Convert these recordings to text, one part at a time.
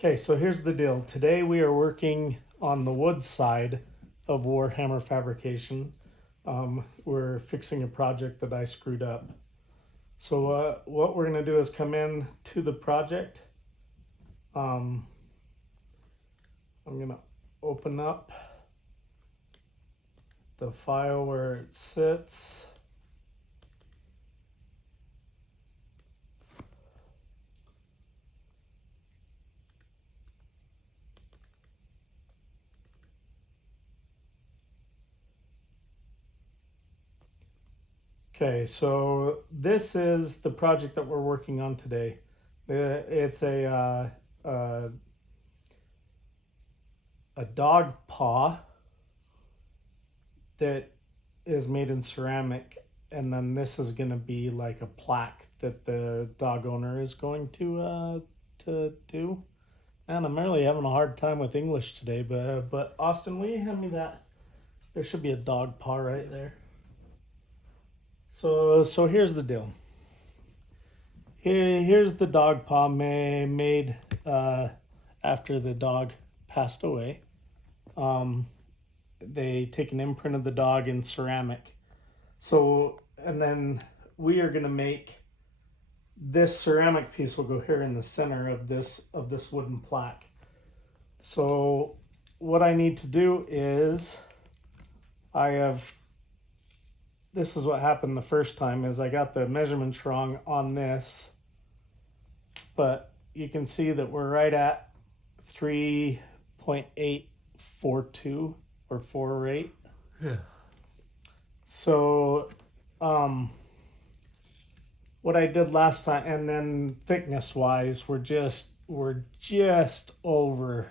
Okay, so here's the deal. Today we are working on the wood side of Warhammer fabrication. We're fixing a project that I screwed up. So what we're gonna do is come in to the project. I'm gonna open up the file where it sits. Okay, so this is the project that we're working on today. It's a dog paw that is made in ceramic, and then this is going to be like a plaque that the dog owner is going to do. And I'm really having a hard time with English today, but Austin, will you hand me that? There should be a dog paw right there. So here's the deal. Here's the dog paw made after the dog passed away. They take an imprint of the dog in ceramic. So, and then we are going to make this ceramic piece will go here in the center of this wooden plaque. So what I need to do is this is what happened the first time is I got the measurements wrong on this, but you can see that we're right at 3.842 or 48. Yeah. So what I did last time, and then thickness wise, we're just over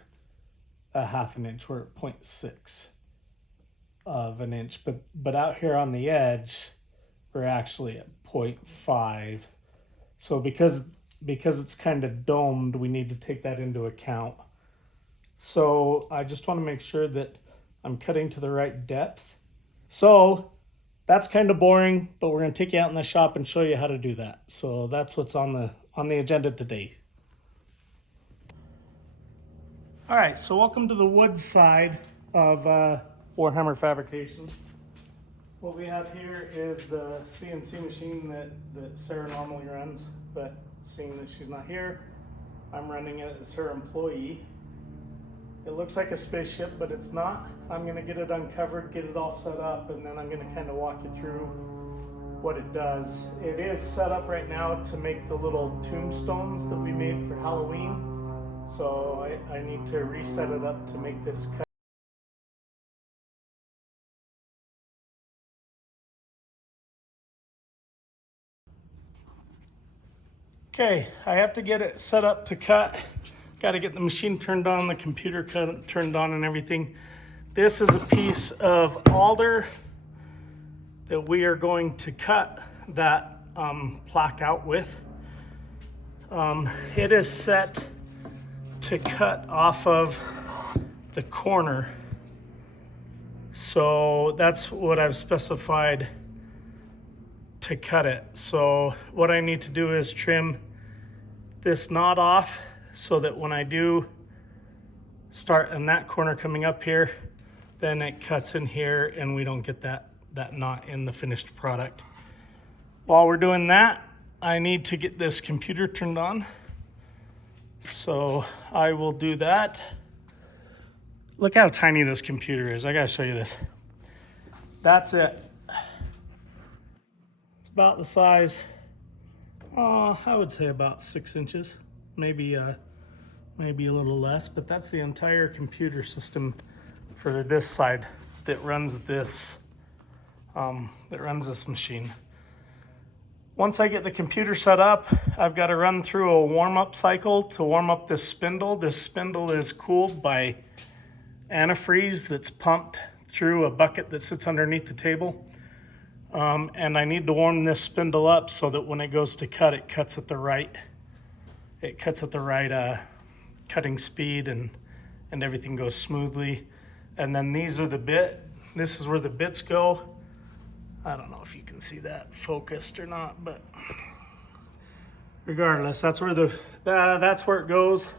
a half an inch. We're at 0.6 of an inch, but out here on the edge we're actually at 0.5. So because it's kind of domed, we need to take that into account. So I just want to make sure that I'm cutting to the right depth. So that's kind of boring, but we're going to take you out in the shop and show you how to do that. So that's what's on the agenda today. All right, so welcome to the wood side of Warhammer fabrication. What we have here is the CNC machine that Sarah normally runs, but seeing that she's not here, I'm running it as her employee. It looks like a spaceship, but it's not. I'm gonna get it uncovered, get it all set up, and then I'm gonna kind of walk you through what it does. It is set up right now to make the little tombstones that we made for Halloween. So I need to reset it up to make this cut. Okay, I have to get it set up to cut. Got to get the machine turned on, the computer turned on and everything. This is a piece of alder that we are going to cut that plaque out with. It is set to cut off of the corner. So that's what I've specified to cut it. So what I need to do is trim this knot off so that when I do start in that corner coming up here, then it cuts in here and we don't get that knot in the finished product. While we're doing that, I need to get this computer turned on. So I will do that. Look how tiny this computer is. I gotta show you this. That's it. It's about the size, I would say about 6 inches, maybe a little less, but that's the entire computer system for this side that runs this machine. Once I get the computer set up, I've got to run through a warm-up cycle to warm up this spindle. This spindle is cooled by antifreeze that's pumped through a bucket that sits underneath the table. And I need to warm this spindle up so that when it goes to cut, it cuts at the right cutting speed and everything goes smoothly. And then this is where the bits go. I don't know if you can see that focused or not, but regardless, that's where it goes.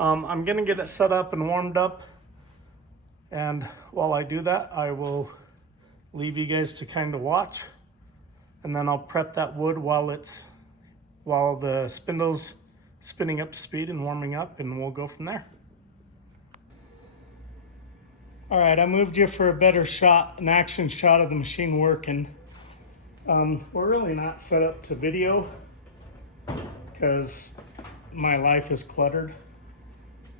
I'm gonna get it set up and warmed up. And while I do that, I will leave you guys to kind of watch. And then I'll prep that wood while the spindle's spinning up to speed and warming up, and we'll go from there. All right, I moved you for a better shot, an action shot of the machine working. We're really not set up to video because my life is cluttered,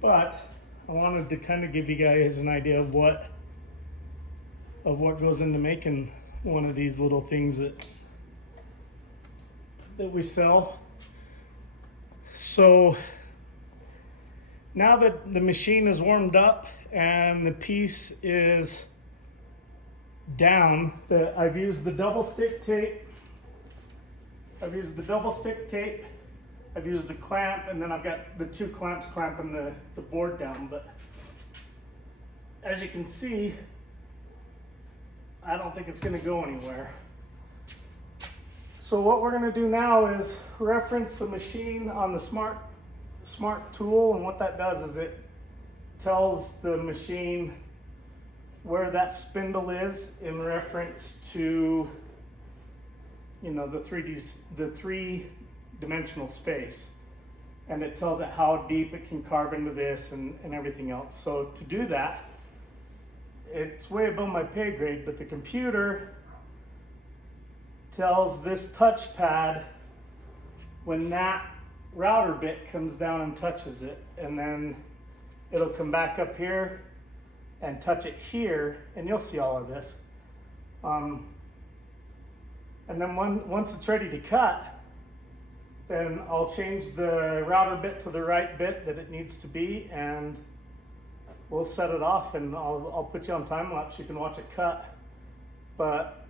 but I wanted to kind of give you guys an idea of what goes into making one of these little things that we sell. So now that the machine is warmed up and the piece is down, I've used the double stick tape. I've used a clamp, and then I've got the two clamps clamping the board down. But as you can see, I don't think it's going to go anywhere. So what we're going to do now is reference the machine on the smart tool, and what that does is it tells the machine where that spindle is in reference to, you know, the three-dimensional space, and it tells it how deep it can carve into this and everything else. So to do that, it's way above my pay grade, but the computer tells this touchpad when that router bit comes down and touches it, and then it'll come back up here and touch it here, and you'll see all of this. And then once it's ready to cut, then I'll change the router bit to the right bit that it needs to be, and we'll set it off, and I'll put you on time lapse. You can watch it cut. But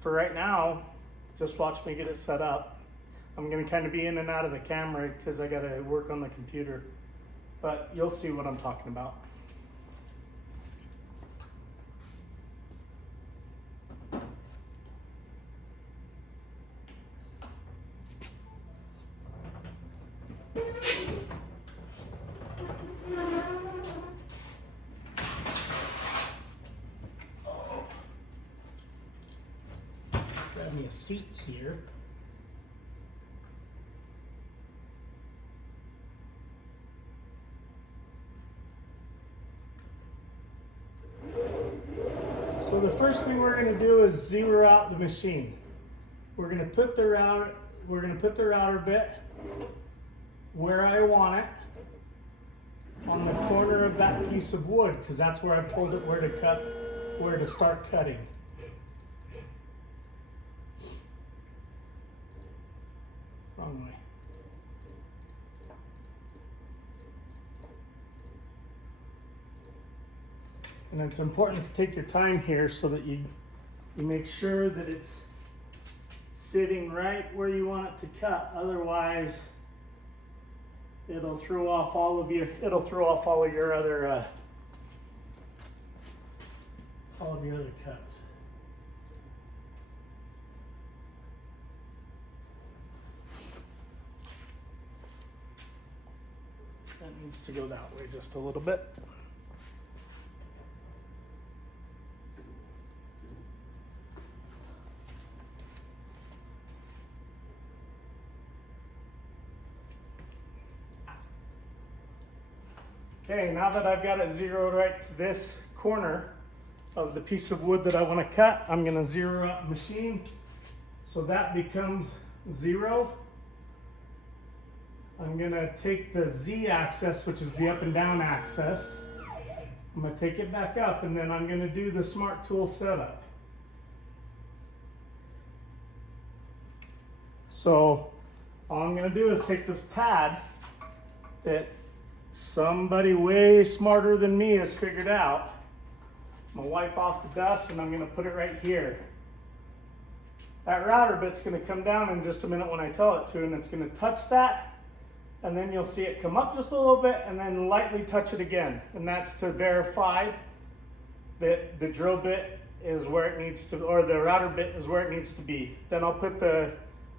for right now, just watch me get it set up. I'm gonna kind of be in and out of the camera because I gotta work on the computer, but you'll see what I'm talking about. Grab me a seat here. So the first thing we're going to do is zero out the machine. We're going to put the router bit where I want it, on the corner of that piece of wood, because that's where I've told it where to start cutting. Wrong way. And it's important to take your time here so that you make sure that it's sitting right where you want it to cut. Otherwise, it'll throw off all of your other cuts. That needs to go that way just a little bit. Okay, now that I've got it zeroed right to this corner of the piece of wood that I want to cut, I'm going to zero out the machine so that becomes 0. I'm going to take the Z axis, which is the up and down axis. I'm going to take it back up, and then I'm going to do the smart tool setup. So all I'm going to do is take this pad that somebody way smarter than me has figured out. I'm gonna wipe off the dust, and I'm gonna put it right here. That router bit's gonna come down in just a minute when I tell it to, and it's gonna touch that, and then you'll see it come up just a little bit and then lightly touch it again. And that's to verify that the drill bit is where it needs to, or the router bit is where it needs to be. Then I'll put the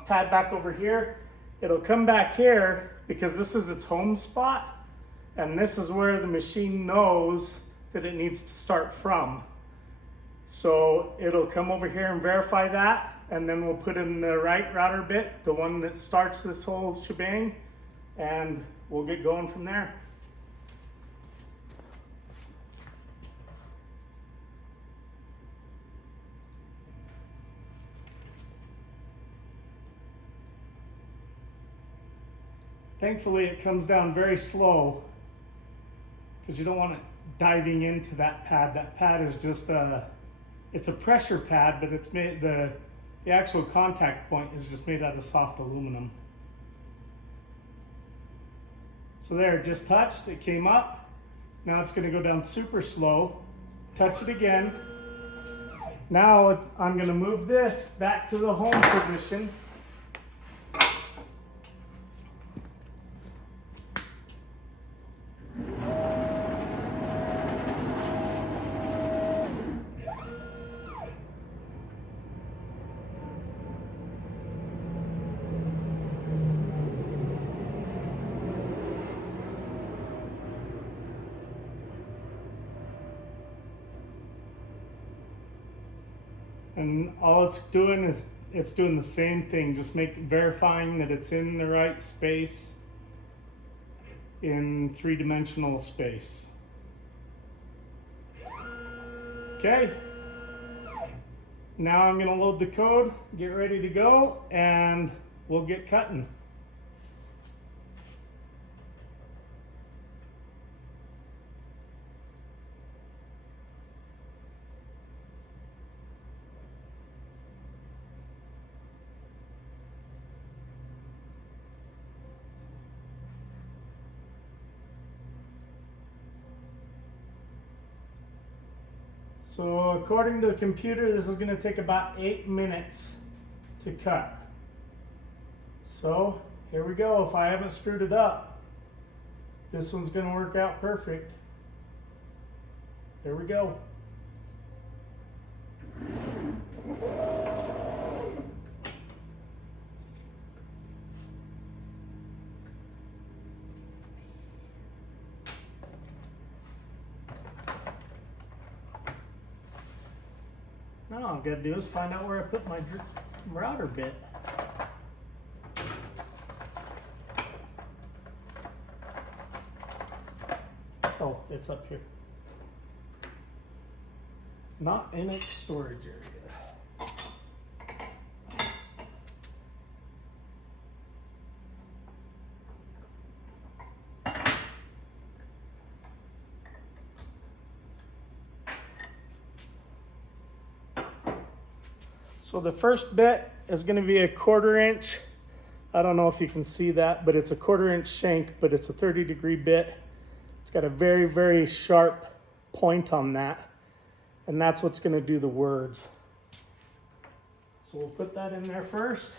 pad back over here. It'll come back here because this is its home spot. And this is where the machine knows that it needs to start from. So it'll come over here and verify that, and then we'll put in the right router bit, the one that starts this whole shebang, and we'll get going from there. Thankfully, it comes down very slow because you don't want it diving into that pad. That pad is just it's a pressure pad, but it's made, the actual contact point is just made out of soft aluminum. So there, it just touched, it came up. Now it's gonna go down super slow. Touch it again. Now I'm gonna move this back to the home position. And all it's doing is it's doing the same thing, just verifying that it's in the right space in three-dimensional space. Okay. Now I'm going to load the code, get ready to go, and we'll get cutting. So according to the computer, this is going to take about 8 minutes to cut. So here we go. If I haven't screwed it up, this one's going to work out perfect. Here we go. Now all I've got to do is find out where I put my router bit. Oh, it's up here. Not in its storage area. So the first bit is going to be a 1/4 inch. I don't know if you can see that, but it's a 1/4 inch shank, but it's a 30-degree bit. It's got a very, very sharp point on that, and that's what's going to do the words. So we'll put that in there first.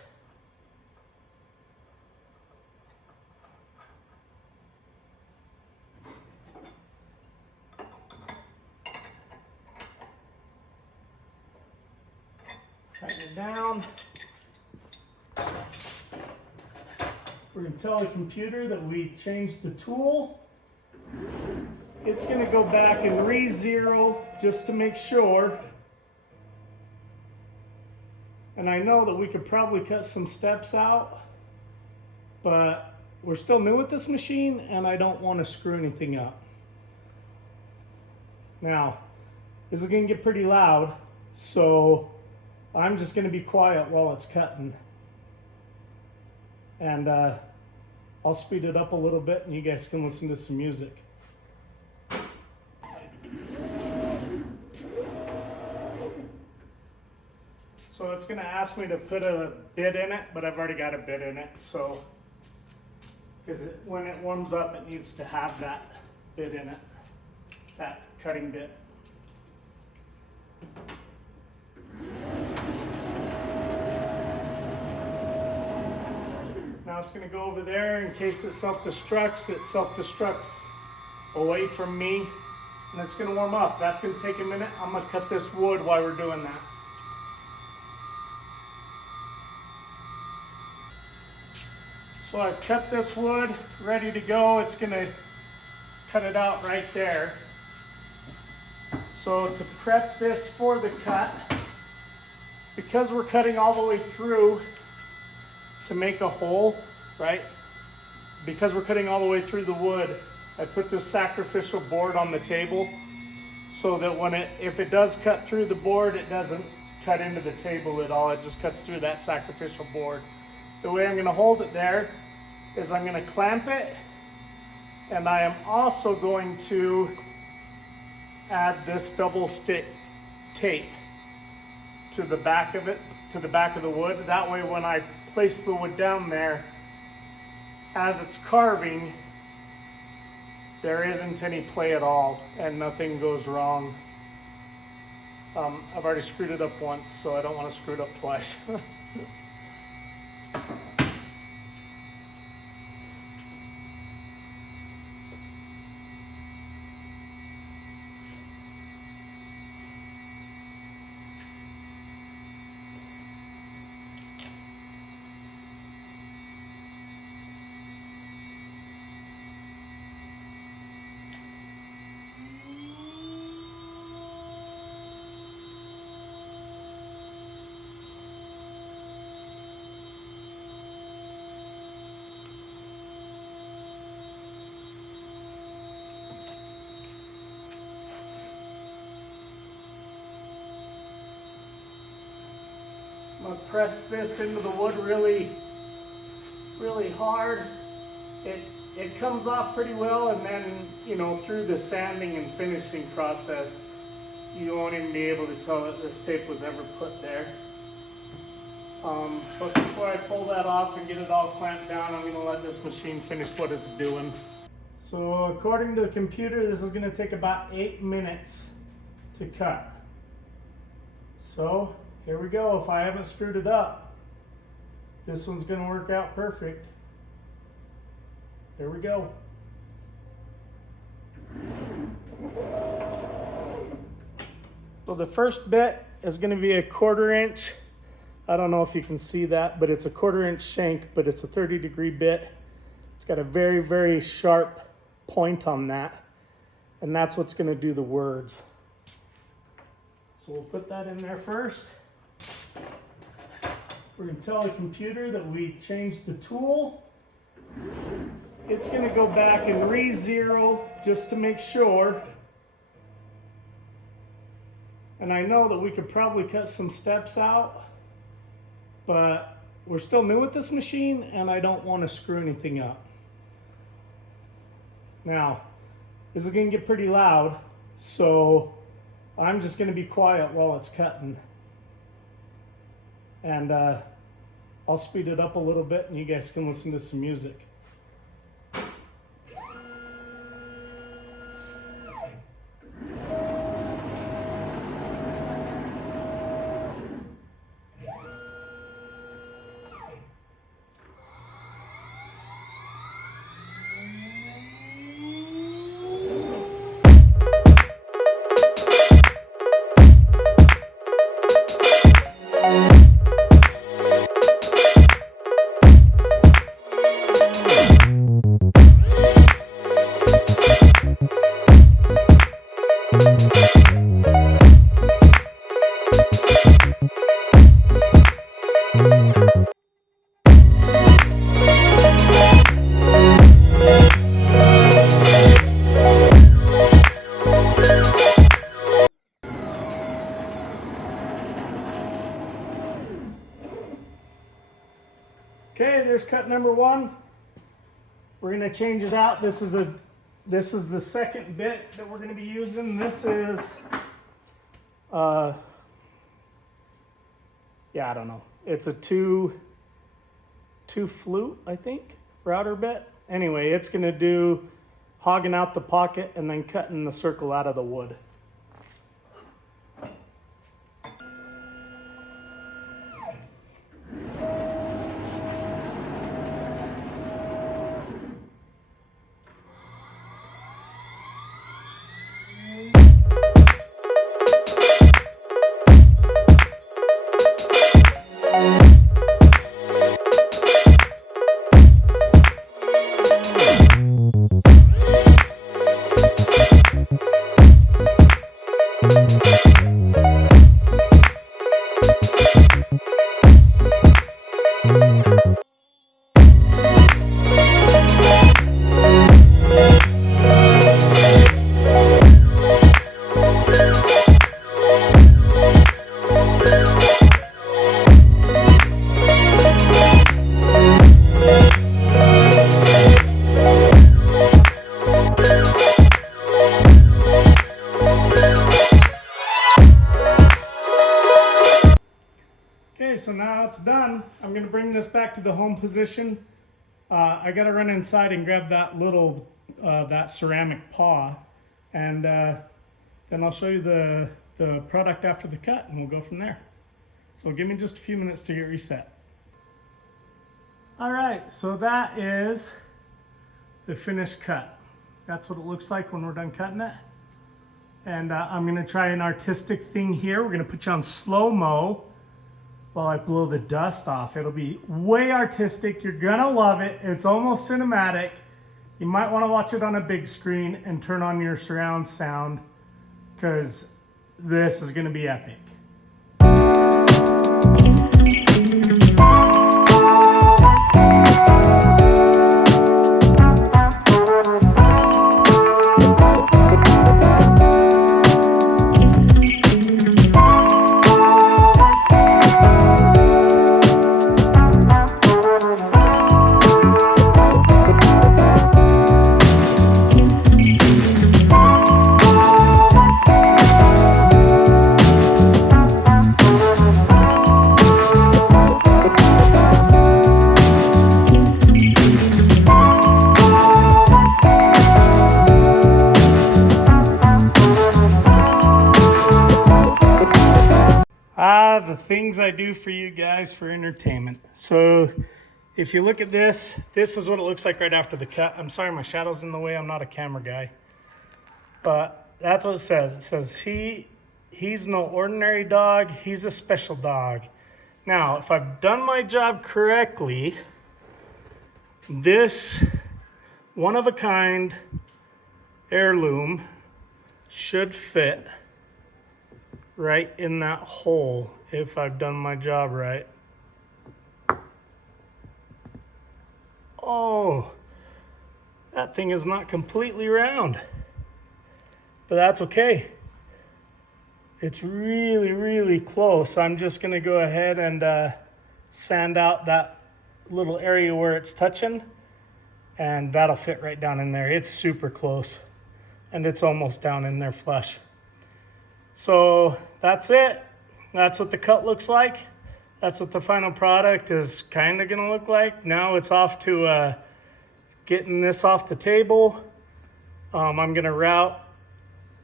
Tighten it down. We're going to tell the computer that we changed the tool. It's going to go back and re-zero just to make sure. And I know that we could probably cut some steps out, but we're still new with this machine and I don't want to screw anything up. Now, this is going to get pretty loud, so I'm just going to be quiet while it's cutting. And I'll speed it up a little bit and you guys can listen to some music. So it's going to ask me to put a bit in it, but I've already got a bit in it. So, because when it warms up, it needs to have that bit in it, that cutting bit. Now it's going to go over there in case it self-destructs. It self-destructs away from me, and it's going to warm up. That's going to take a minute. I'm going to cut this wood while we're doing that. So I've cut this wood, ready to go. It's going to cut it out right there. So to prep this for the cut, because we're cutting all the way through to make a hole, right? Because we're cutting all the way through the wood, I put this sacrificial board on the table so that if it does cut through the board, it doesn't cut into the table at all. It just cuts through that sacrificial board. The way I'm gonna hold it there is I'm gonna clamp it, and I am also going to add this double stick tape to the back of it, to the back of the wood. That way when I place the wood down there, as it's carving, there isn't any play at all and nothing goes wrong. I've already screwed it up once, so I don't want to screw it up twice. I'm gonna press this into the wood really hard. It comes off pretty well, and then, you know, through the sanding and finishing process, you won't even be able to tell that this tape was ever put there. But before I pull that off and get it all clamped down, I'm gonna let this machine finish what it's doing. So according to the computer, this is gonna take about 8 minutes to cut. So here we go. If I haven't screwed it up, this one's gonna work out perfect. Here we go. So the first bit is gonna be a 1/4 inch. I don't know if you can see that, but it's a 1/4 inch shank, but it's a 30-degree bit. It's got a very, very sharp point on that, and that's what's gonna do the words. So we'll put that in there first. We're gonna tell the computer that we changed the tool. It's gonna go back and re-zero just to make sure. And I know that we could probably cut some steps out, but we're still new at this machine and I don't want to screw anything up. Now, this is gonna get pretty loud, so I'm just gonna be quiet while it's cutting. And I'll speed it up a little bit and you guys can listen to some music. Okay, there's cut number 1. We're gonna change it out. This is the second bit that we're gonna be using. This is, yeah, I don't know. It's a two flute, I think, router bit. Anyway, it's gonna do hogging out the pocket and then cutting the circle out of the wood. Okay, so now it's done. I'm gonna bring this back to the home position. I gotta run inside and grab that little, that ceramic paw, and then I'll show you the product after the cut, and we'll go from there. So give me just a few minutes to get reset. All right, so that is the finished cut. That's what it looks like when we're done cutting it. And I'm gonna try an artistic thing here. We're gonna put you on slow-mo while I blow the dust off. It'll be way artistic. You're gonna love it. It's almost cinematic. You might wanna watch it on a big screen and turn on your surround sound, because this is gonna be epic. The things I do for you guys for entertainment. So if you look at this, this is what it looks like right after the cut. I'm sorry, my shadow's in the way. I'm not a camera guy. But that's what it says. It says he's no ordinary dog. He's a special dog. Now, if I've done my job correctly, this one-of-a-kind heirloom should fit right in that hole if I've done my job right. Oh, that thing is not completely round, but that's okay. It's really, really close. I'm just gonna go ahead and sand out that little area where it's touching, and that'll fit right down in there. It's super close, and it's almost down in there flush. So that's it. That's what the cut looks like. That's what the final product is kind of gonna look like. Now it's off to getting this off the table. I'm gonna round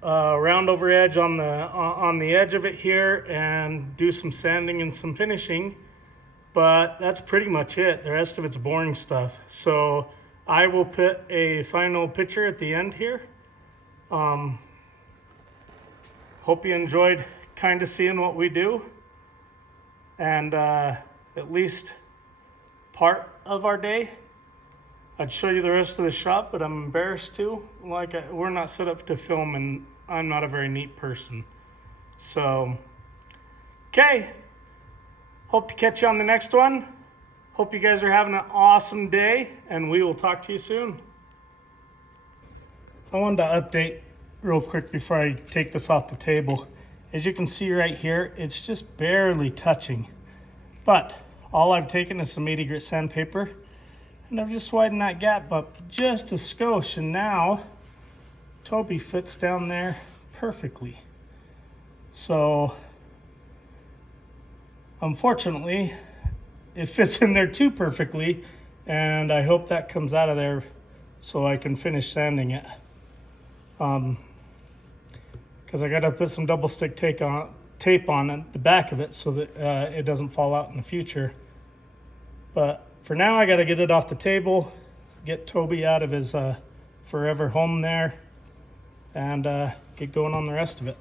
over edge on the edge of it here and do some sanding and some finishing. But that's pretty much it. The rest of it's boring stuff. So I will put a final picture at the end here. Hope you enjoyed kind of seeing what we do, and at least part of our day. I'd show you the rest of the shop, but I'm embarrassed to. We're not set up to film, and I'm not a very neat person. So, okay. Hope to catch you on the next one. Hope you guys are having an awesome day, and we will talk to you soon. I wanted to update real quick before I take this off the table. As you can see right here, it's just barely touching. But all I've taken is some 80 grit sandpaper, and I've just widened that gap up just a skosh, and now Toby fits down there perfectly. So unfortunately, it fits in there too perfectly, and I hope that comes out of there so I can finish sanding it. Because I gotta put some double stick tape on the back of it so that it doesn't fall out in the future. But for now, I gotta get it off the table, get Toby out of his forever home there, and get going on the rest of it.